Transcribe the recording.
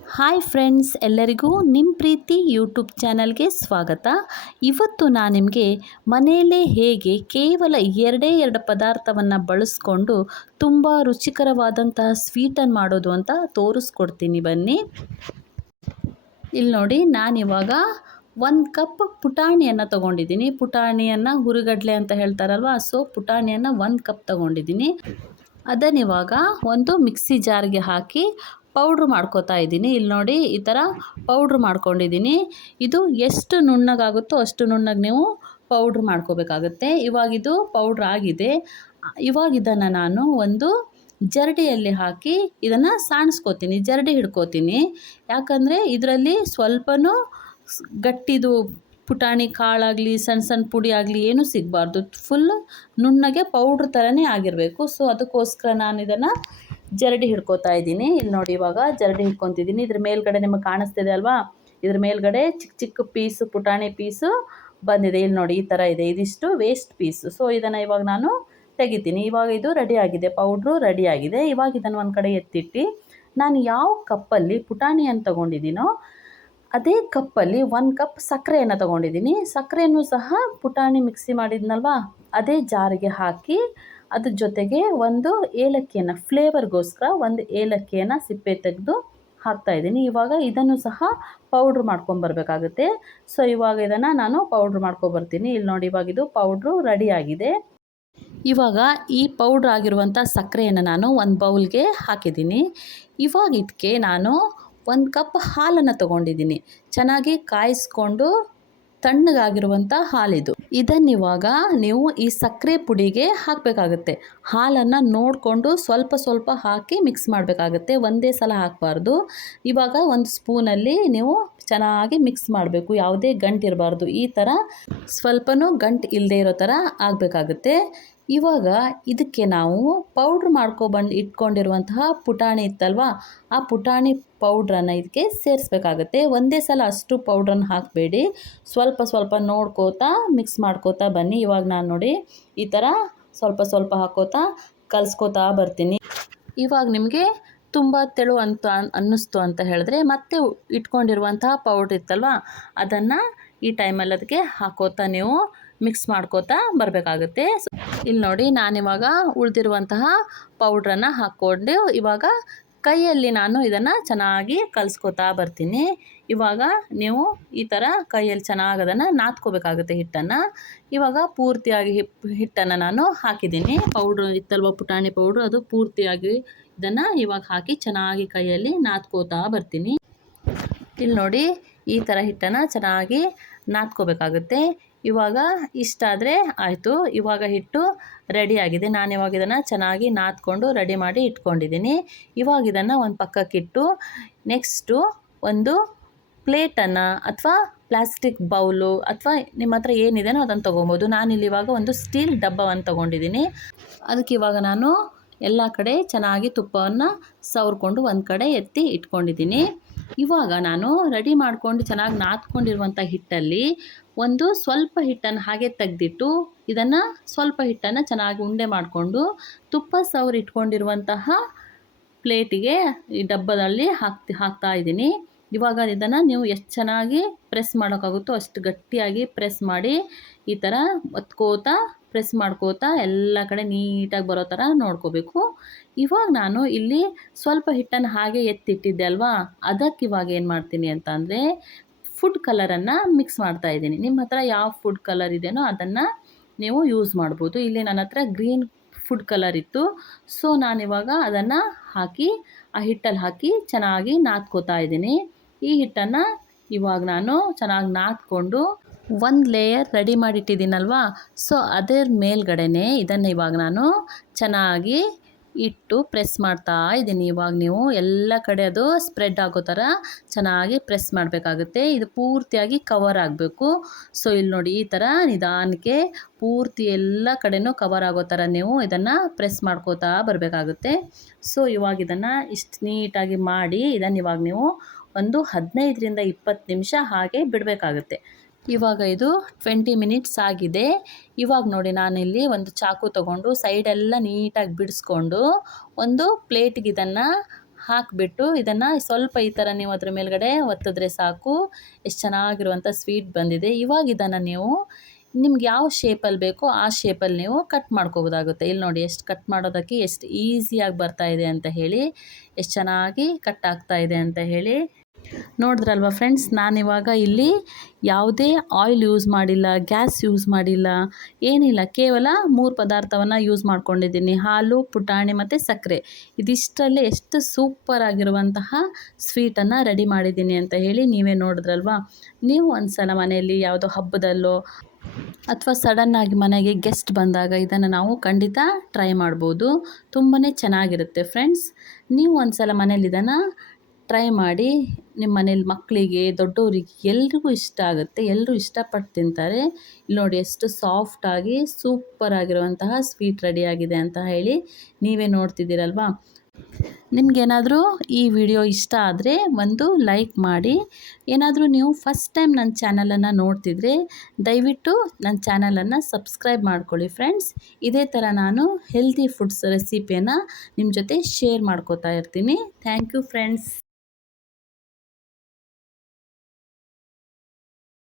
Hi friends, ಎಲ್ಲರಿಗೂ ನಿಮ್ಮ ಪ್ರೀತಿ YouTube ಚಾನಲ್ಗೆ ಸ್ವಾಗತ. ಇವತ್ತು ನಾನು ನಿಮಗೆ ಮನೆಯಲ್ಲೇ ಹೇಗೆ ಕೇವಲ ಎರಡು ಪದಾರ್ಥವನ್ನು ಬಳಸ್ಕೊಂಡು ತುಂಬ ರುಚಿಕರವಾದಂತಹ ಸ್ವೀಟನ್ನು ಮಾಡೋದು ಅಂತ ತೋರಿಸ್ಕೊಡ್ತೀನಿ. ಬನ್ನಿ. ಇಲ್ಲಿ ನೋಡಿ, ನಾನಿವಾಗ 1 ಕಪ್ ಪುಟಾಣಿಯನ್ನು ತೊಗೊಂಡಿದ್ದೀನಿ. ಪುಟಾಣಿಯನ್ನು ಹುರುಗಡ್ಲೆ ಅಂತ ಹೇಳ್ತಾರಲ್ವ, ಸೊ ಪುಟಾಣಿಯನ್ನು 1 ಕಪ್ ತೊಗೊಂಡಿದ್ದೀನಿ. ಅದನ್ನಿವಾಗ ಒಂದು ಮಿಕ್ಸಿ ಜಾರ್ಗೆ ಹಾಕಿ ಪೌಡ್ರ್ ಮಾಡ್ಕೋತಾ ಇದ್ದೀನಿ. ಇಲ್ಲಿ ನೋಡಿ, ಈ ಥರ ಪೌಡ್ರ್ ಮಾಡ್ಕೊಂಡಿದ್ದೀನಿ. ಇದು ಎಷ್ಟು ನುಣ್ಣಗಾಗುತ್ತೋ ಅಷ್ಟು ನುಣ್ಣಗೆ ನೀವು ಪೌಡ್ರ್ ಮಾಡ್ಕೋಬೇಕಾಗುತ್ತೆ. ಇವಾಗಿದು ಪೌಡ್ರ್ ಆಗಿದೆ. ಇವಾಗ ಇದನ್ನು ನಾನು ಒಂದು ಜರಡಿಯಲ್ಲಿ ಹಾಕಿ ಇದನ್ನು ಸಾಣಿಸ್ಕೋತೀನಿ, ಜರಡಿ ಹಿಡ್ಕೋತೀನಿ. ಯಾಕಂದರೆ ಇದರಲ್ಲಿ ಸ್ವಲ್ಪನೂ ಗಟ್ಟಿದು ಪುಟಾಣಿ ಕಾಳಾಗಲಿ ಸಣ್ಣ ಸಣ್ಣ ಪುಡಿ ಆಗಲಿ ಏನೂ ಸಿಗಬಾರ್ದು. ಫುಲ್ ನುಣ್ಣಗೆ ಪೌಡ್ರ್ ಥರನೇ ಆಗಿರಬೇಕು. ಸೊ ಅದಕ್ಕೋಸ್ಕರ ನಾನು ಇದನ್ನು ಜರಡಿ ಹಿಡ್ಕೋತಾ ಇದ್ದೀನಿ. ಇಲ್ಲಿ ನೋಡಿ, ಇವಾಗ ಜರಡಿ ಹಿಡ್ಕೊತಿದ್ದೀನಿ. ಇದ್ರ ಮೇಲ್ಗಡೆ ನಿಮಗೆ ಕಾಣಿಸ್ತಿದೆ ಅಲ್ವಾ, ಇದ್ರ ಮೇಲ್ಗಡೆ ಚಿಕ್ಕ ಚಿಕ್ಕ ಪೀಸು ಪುಟಾಣಿ ಪೀಸು ಬಂದಿದೆ. ಇಲ್ಲಿ ನೋಡಿ, ಈ ಥರ ಇದೆ. ಇದಿಷ್ಟು ವೇಸ್ಟ್ ಪೀಸು. ಸೊ ಇದನ್ನು ಇವಾಗ ನಾನು ತೆಗಿತೀನಿ. ಇವಾಗ ಇದು ರೆಡಿಯಾಗಿದೆ, ಪೌಡ್ರು ರೆಡಿಯಾಗಿದೆ. ಇವಾಗ ಇದನ್ನು ಒಂದು ಕಡೆ ಎತ್ತಿಟ್ಟು ನಾನು ಯಾವ ಕಪ್ಪಲ್ಲಿ ಪುಟಾಣಿಯನ್ನು ತೊಗೊಂಡಿದ್ದೀನೋ ಅದೇ ಕಪ್ಪಲ್ಲಿ 1 ಕಪ್ ಸಕ್ಕರೆಯನ್ನು ತೊಗೊಂಡಿದ್ದೀನಿ. ಸಕ್ಕರೆಯನ್ನು ಸಹ ಪುಟಾಣಿ ಮಿಕ್ಸಿ ಮಾಡಿದ್ನಲ್ವಾ ಅದೇ ಜಾರಿಗೆ ಹಾಕಿ ಅದ್ರ ಜೊತೆಗೆ ಒಂದು ಏಲಕ್ಕಿಯನ್ನು ಫ್ಲೇವರ್ಗೋಸ್ಕರ ಒಂದು ಏಲಕ್ಕಿಯನ್ನು ಸಿಪ್ಪೆ ತೆಗೆದು ಹಾಕ್ತಾಯಿದ್ದೀನಿ. ಇವಾಗ ಇದನ್ನು ಸಹ ಪೌಡ್ರ್ ಮಾಡ್ಕೊಂಬರ್ಬೇಕಾಗುತ್ತೆ. ಸೊ ಇವಾಗ ಇದನ್ನು ನಾನು ಪೌಡ್ರ್ ಮಾಡ್ಕೊಬರ್ತೀನಿ. ಇಲ್ಲಿ ನೋಡಿ, ಇವಾಗ ಇದು ಪೌಡ್ರು ರೆಡಿಯಾಗಿದೆ. ಇವಾಗ ಈ ಪೌಡ್ರ್ ಆಗಿರುವಂಥ ಸಕ್ಕರೆಯನ್ನು ನಾನು ಒಂದು ಬೌಲ್ಗೆ ಹಾಕಿದ್ದೀನಿ. ಇವಾಗ ಇದಕ್ಕೆ ನಾನು 1 ಕಪ್ ಹಾಲನ್ನು ತೊಗೊಂಡಿದ್ದೀನಿ. ಚೆನ್ನಾಗಿ ಕಾಯಿಸ್ಕೊಂಡು ತಣ್ಣಗಾಗಿರುವಂಥ ಹಾಲಿದು. ಇದನ್ನಿವಾಗ ನೀವು ಈ ಸಕ್ಕರೆ ಪುಡಿಗೆ ಹಾಕಬೇಕಾಗುತ್ತೆ. ಹಾಲನ್ನು ನೋಡಿಕೊಂಡು ಸ್ವಲ್ಪ ಸ್ವಲ್ಪ ಹಾಕಿ ಮಿಕ್ಸ್ ಮಾಡಬೇಕಾಗುತ್ತೆ, ಒಂದೇ ಸಲ ಹಾಕಬಾರ್ದು. ಇವಾಗ ಒಂದು ಸ್ಪೂನಲ್ಲಿ ನೀವು ಚೆನ್ನಾಗಿ ಮಿಕ್ಸ್ ಮಾಡಬೇಕು, ಯಾವುದೇ ಗಂಟು ಇರಬಾರ್ದು. ಈ ಥರ ಸ್ವಲ್ಪನೂ ಗಂಟು ಇಲ್ಲದೆ ಇರೋ ಥರ ಆಗಬೇಕಾಗುತ್ತೆ. ಇವಾಗ ಇದಕ್ಕೆ ನಾವು ಪೌಡ್ರ್ ಇಟ್ಕೊಂಡಿರುವಂತಹ ಪುಟಾಣಿ ಇತ್ತಲ್ವ, ಆ ಪುಟಾಣಿ ಪೌಡ್ರನ್ನು ಇದಕ್ಕೆ ಸೇರಿಸ್ಬೇಕಾಗುತ್ತೆ. ಒಂದೇ ಸಲ ಅಷ್ಟು ಪೌಡ್ರನ್ನು ಹಾಕಬೇಡಿ, ಸ್ವಲ್ಪ ಸ್ವಲ್ಪ ನೋಡ್ಕೋತಾ ಮಿಕ್ಸ್ ಮಾಡ್ಕೋತಾ ಬನ್ನಿ. ಇವಾಗ ನಾನು ನೋಡಿ ಈ ಥರ ಸ್ವಲ್ಪ ಸ್ವಲ್ಪ ಹಾಕೋತಾ ಕಲಿಸ್ಕೋತಾ ಬರ್ತೀನಿ. ಇವಾಗ ನಿಮಗೆ ತುಂಬ ತೆಳು ಅಂತ ಅನ್ನಿಸ್ತು ಅಂತ ಹೇಳಿದ್ರೆ ಮತ್ತೆ ಇಟ್ಕೊಂಡಿರುವಂತಹ ಪೌಡ್ರ್ ಇತ್ತಲ್ವ ಅದನ್ನು ಈ ಟೈಮಲ್ಲಿ ಅದಕ್ಕೆ ಹಾಕೋತಾ ನೀವು ಮಿಕ್ಸ್ ಮಾಡ್ಕೋತಾ ಬರಬೇಕಾಗುತ್ತೆ. ಇಲ್ಲಿ ನೋಡಿ, ನಾನಿವಾಗ ಉಳಿದಿರುವಂತಹ ಪೌಡ್ರನ್ನು ಹಾಕ್ಕೊಂಡು ಇವಾಗ ಕೈಯಲ್ಲಿ ನಾನು ಇದನ್ನು ಚೆನ್ನಾಗಿ ಕಲಿಸ್ಕೋತಾ ಬರ್ತೀನಿ. ಇವಾಗ ನೀವು ಈ ಥರ ಕೈಯಲ್ಲಿ ಚೆನ್ನಾಗಿ ಅದನ್ನು ನಾದ್ಕೋಬೇಕಾಗುತ್ತೆ ಹಿಟ್ಟನ್ನು. ಇವಾಗ ಪೂರ್ತಿಯಾಗಿ ಹಿಟ್ಟನ್ನು ನಾನು ಹಾಕಿದ್ದೀನಿ. ಪೌಡ್ರು ಇತ್ತಲ್ವ ಪುಟಾಣಿ ಪೌಡ್ರು, ಅದು ಪೂರ್ತಿಯಾಗಿ ಇದನ್ನು ಇವಾಗ ಹಾಕಿ ಚೆನ್ನಾಗಿ ಕೈಯಲ್ಲಿ ನಾದ್ಕೋತಾ ಬರ್ತೀನಿ. ಇಲ್ಲಿ ನೋಡಿ, ಈ ಥರ ಹಿಟ್ಟನ್ನು ಚೆನ್ನಾಗಿ ನಾದ್ಕೋಬೇಕಾಗುತ್ತೆ. ಇವಾಗ ಇಷ್ಟಾದರೆ ಆಯಿತು. ಇವಾಗ ಹಿಟ್ಟು ರೆಡಿಯಾಗಿದೆ. ನಾನು ಇವಾಗ ಇದನ್ನು ಚೆನ್ನಾಗಿ ನಾದ್ಕೊಂಡು ರೆಡಿ ಮಾಡಿ ಇಟ್ಕೊಂಡಿದ್ದೀನಿ. ಇವಾಗ ಇದನ್ನು ಒಂದು ಪಕ್ಕಕ್ಕಿಟ್ಟು ನೆಕ್ಸ್ಟು ಒಂದು ಪ್ಲೇಟನ್ನು ಅಥವಾ ಪ್ಲಾಸ್ಟಿಕ್ ಬೌಲು ಅಥವಾ ನಿಮ್ಮ ಹತ್ರ ಏನಿದೆಯೋ ಅದನ್ನು ತೊಗೊಬೋದು. ನಾನಿಲ್ಲಿ ಇವಾಗ ಒಂದು ಸ್ಟೀಲ್ ಡಬ್ಬವನ್ನು ತೊಗೊಂಡಿದ್ದೀನಿ. ಅದಕ್ಕೆ ಇವಾಗ ನಾನು ಎಲ್ಲ ಕಡೆ ಚೆನ್ನಾಗಿ ತುಪ್ಪವನ್ನು ಸವರ್ಕೊಂಡು ಒಂದು ಕಡೆ ಎತ್ತಿ ಇಟ್ಕೊಂಡಿದ್ದೀನಿ. ಇವಾಗ ನಾನು ರೆಡಿ ಮಾಡ್ಕೊಂಡು ಚೆನ್ನಾಗಿ ನಾದ್ಕೊಂಡಿರುವಂಥ ಹಿಟ್ಟಲ್ಲಿ ಒಂದು ಸ್ವಲ್ಪ ಹಿಟ್ಟನ್ನು ಹಾಗೆ ತೆಗೆದಿಟ್ಟು ಇದನ್ನು ಸ್ವಲ್ಪ ಹಿಟ್ಟನ್ನು ಚೆನ್ನಾಗಿ ಉಂಡೆ ಮಾಡಿಕೊಂಡು ತುಪ್ಪ ಸವರಿ ಇಟ್ಕೊಂಡಿರುವಂತಹ ಪ್ಲೇಟಿಗೆ ಈ ಡಬ್ಬದಲ್ಲಿ ಹಾಕ್ತಾ ಇದ್ದೀನಿ. ಇವಾಗ ಇದನ್ನು ನೀವು ಎಷ್ಟು ಚೆನ್ನಾಗಿ ಪ್ರೆಸ್ ಮಾಡೋಕ್ಕಾಗುತ್ತೋ ಅಷ್ಟು ಗಟ್ಟಿಯಾಗಿ ಪ್ರೆಸ್ ಮಾಡಿ ಈ ಥರ ಒತ್ಕೋತಾ ಪ್ರೆಸ್ ಮಾಡ್ಕೋತಾ ಎಲ್ಲ ಕಡೆ ನೀಟಾಗಿ ಬರೋ ಥರ ನೋಡ್ಕೋಬೇಕು. ಇವಾಗ ನಾನು ಇಲ್ಲಿ ಸ್ವಲ್ಪ ಹಿಟ್ಟನ್ನು ಹಾಗೆ ಎತ್ತಿಟ್ಟಿದ್ದೆ ಅಲ್ವಾ, ಅದಕ್ಕೆ ಇವಾಗ ಏನು ಮಾಡ್ತೀನಿ ಅಂತ ಅಂದರೆ ಫುಡ್ ಕಲರನ್ನು ಮಿಕ್ಸ್ ಮಾಡ್ತಾ ಇದ್ದೀನಿ. ನಿಮ್ಮ ಹತ್ರ ಯಾವ ಫುಡ್ ಕಲರ್ ಇದೆಯೋ ಅದನ್ನು ನೀವು ಯೂಸ್ ಮಾಡ್ಬೋದು. ಇಲ್ಲಿ ನನ್ನ ಹತ್ರ ಗ್ರೀನ್ ಫುಡ್ ಕಲರ್ ಇತ್ತು. ಸೊ ನಾನಿವಾಗ ಅದನ್ನು ಹಾಕಿ ಆ ಹಿಟ್ಟಲ್ಲಿ ಹಾಕಿ ಚೆನ್ನಾಗಿ ನಾದ್ಕೋತಾ ಇದ್ದೀನಿ. ಈ ಹಿಟ್ಟನ್ನು ಇವಾಗ ನಾನು ಚೆನ್ನಾಗಿ ನಾದ್ಕೊಂಡು ಒಂದು ಲೇಯರ್ ರೆಡಿ ಮಾಡಿಟ್ಟಿದ್ದೀನಲ್ವ, ಸೊ ಅದರ ಮೇಲ್ಗಡೆನೇ ಇದನ್ನು ಇವಾಗ ನಾನು ಚೆನ್ನಾಗಿ ಇಟ್ಟು ಪ್ರೆಸ್ ಮಾಡ್ತಾ ಇದ್ದೀನಿ. ಇವಾಗ ನೀವು ಎಲ್ಲ ಕಡೆ ಅದು ಸ್ಪ್ರೆಡ್ ಆಗೋ ಥರ ಚೆನ್ನಾಗಿ ಪ್ರೆಸ್ ಮಾಡಬೇಕಾಗುತ್ತೆ. ಇದು ಪೂರ್ತಿಯಾಗಿ ಕವರ್ ಆಗಬೇಕು. ಸೊ ಇಲ್ಲಿ ನೋಡಿ, ಈ ಥರ ನಿಧಾನಕ್ಕೆ ಪೂರ್ತಿ ಎಲ್ಲ ಕಡೆನೂ ಕವರ್ ಆಗೋ ಥರ ನೀವು ಇದನ್ನು ಪ್ರೆಸ್ ಮಾಡ್ಕೋತಾ ಬರಬೇಕಾಗುತ್ತೆ. ಸೊ ಇವಾಗ ಇದನ್ನು ಇಷ್ಟು ನೀಟಾಗಿ ಮಾಡಿ ಇದನ್ನು ಇವಾಗ ನೀವು ಒಂದು 15ರಿಂದ 20 ನಿಮಿಷ ಹಾಗೆ ಬಿಡಬೇಕಾಗುತ್ತೆ. ಇವಾಗ ಇದು 20 ಮಿನಿಟ್ಸ್ ಆಗಿದೆ. ಇವಾಗ ನೋಡಿ, ನಾನಿಲ್ಲಿ ಒಂದು ಚಾಕು ತೊಗೊಂಡು ಸೈಡೆಲ್ಲ ನೀಟಾಗಿ ಬಿಡಿಸ್ಕೊಂಡು ಒಂದು ಪ್ಲೇಟ್ಗೆ ಇದನ್ನು ಹಾಕಿಬಿಟ್ಟು ಇದನ್ನು ಸ್ವಲ್ಪ ಈ ಥರ ನೀವು ಅದ್ರ ಮೇಲ್ಗಡೆ ಒತ್ತಿದ್ರೆ ಸಾಕು. ಎಷ್ಟು ಚೆನ್ನಾಗಿರುವಂಥ ಸ್ವೀಟ್ ಬಂದಿದೆ. ಇವಾಗ ಇದನ್ನು ನೀವು ನಿಮ್ಗೆ ಯಾವ ಶೇಪಲ್ಲಿ ಬೇಕೋ ಆ ಶೇಪಲ್ಲಿ ನೀವು ಕಟ್ ಮಾಡ್ಕೋಬೋದಾಗುತ್ತೆ. ಇಲ್ಲಿ ನೋಡಿ ಎಷ್ಟು ಕಟ್ ಮಾಡೋದಕ್ಕೆ ಎಷ್ಟು ಈಸಿಯಾಗಿ ಬರ್ತಾ ಇದೆ ಅಂತ ಹೇಳಿ, ಎಷ್ಟು ಚೆನ್ನಾಗಿ ಕಟ್ ಆಗ್ತಾ ಇದೆ ಅಂತ ಹೇಳಿ. ನೋಡಿದ್ರಲ್ವ ಫ್ರೆಂಡ್ಸ್, ನಾನಿವಾಗ ಇಲ್ಲಿ ಯಾವುದೇ ಆಯಿಲ್ ಯೂಸ್ ಮಾಡಿಲ್ಲ, ಗ್ಯಾಸ್ ಯೂಸ್ ಮಾಡಿಲ್ಲ, ಏನಿಲ್ಲ. ಕೇವಲ 3 ಪದಾರ್ಥವನ್ನು ಯೂಸ್ ಮಾಡ್ಕೊಂಡಿದ್ದೀನಿ. ಹಾಲು, ಪುಟಾಣಿ ಮತ್ತು ಸಕ್ಕರೆ. ಇದಿಷ್ಟರಲ್ಲೇ ಎಷ್ಟು ಸೂಪರ್ ಆಗಿರುವಂತಹ ಸ್ವೀಟನ್ನು ರೆಡಿ ಮಾಡಿದ್ದೀನಿ ಅಂತ ಹೇಳಿ ನೀವೇ ನೋಡಿದ್ರಲ್ವ. ನೀವು ಒಂದು ಸಲ ಮನೆಯಲ್ಲಿ ಯಾವುದೋ ಹಬ್ಬದಲ್ಲೋ ಅಥವಾ ಸಡನ್ನಾಗಿ ಮನೆಗೆ ಗೆಸ್ಟ್ ಬಂದಾಗ ಇದನ್ನು ನಾವು ಖಂಡಿತ ಟ್ರೈ ಮಾಡ್ಬೋದು. ತುಂಬಾ ಚೆನ್ನಾಗಿರುತ್ತೆ ಫ್ರೆಂಡ್ಸ್. ನೀವು ಒಂದು ಸಲ ಮನೇಲಿ ಇದನ್ನು ಟ್ರೈ ಮಾಡಿ. ನಿಮ್ಮ ಮನೇಲಿ ಮಕ್ಕಳಿಗೆ, ದೊಡ್ಡವರಿಗೆ ಎಲ್ರಿಗೂ ಇಷ್ಟ ಆಗುತ್ತೆ. ಎಲ್ಲರೂ ಇಷ್ಟಪಟ್ಟು ತಿಂತಾರೆ. ಇಲ್ಲಿ ನೋಡಿ ಎಷ್ಟು ಸಾಫ್ಟಾಗಿ ಸೂಪರ್ ಆಗಿರುವಂತಹ ಸ್ವೀಟ್ ರೆಡಿಯಾಗಿದೆ ಅಂತ ಹೇಳಿ ನೀವೇ ನೋಡ್ತಿದ್ದೀರಲ್ವಾ. ನಿಮಗೇನಾದರೂ ಈ ವಿಡಿಯೋ ಇಷ್ಟ ಆದರೆ ಒಂದು ಲೈಕ್ ಮಾಡಿ. ಏನಾದರೂ ನೀವು ಫಸ್ಟ್ ಟೈಮ್ ನನ್ನ ಚಾನಲನ್ನು ನೋಡ್ತಿದ್ರೆ ದಯವಿಟ್ಟು ನನ್ನ ಚಾನಲನ್ನು ಸಬ್ಸ್ಕ್ರೈಬ್ ಮಾಡ್ಕೊಳ್ಳಿ ಫ್ರೆಂಡ್ಸ್. ಇದೇ ಥರ ನಾನು ಹೆಲ್ತಿ ಫುಡ್ಸ್ ರೆಸಿಪಿಯನ್ನು ನಿಮ್ಮ ಜೊತೆ ಶೇರ್ ಮಾಡ್ಕೋತಾ ಇರ್ತೀನಿ. Thank you friends.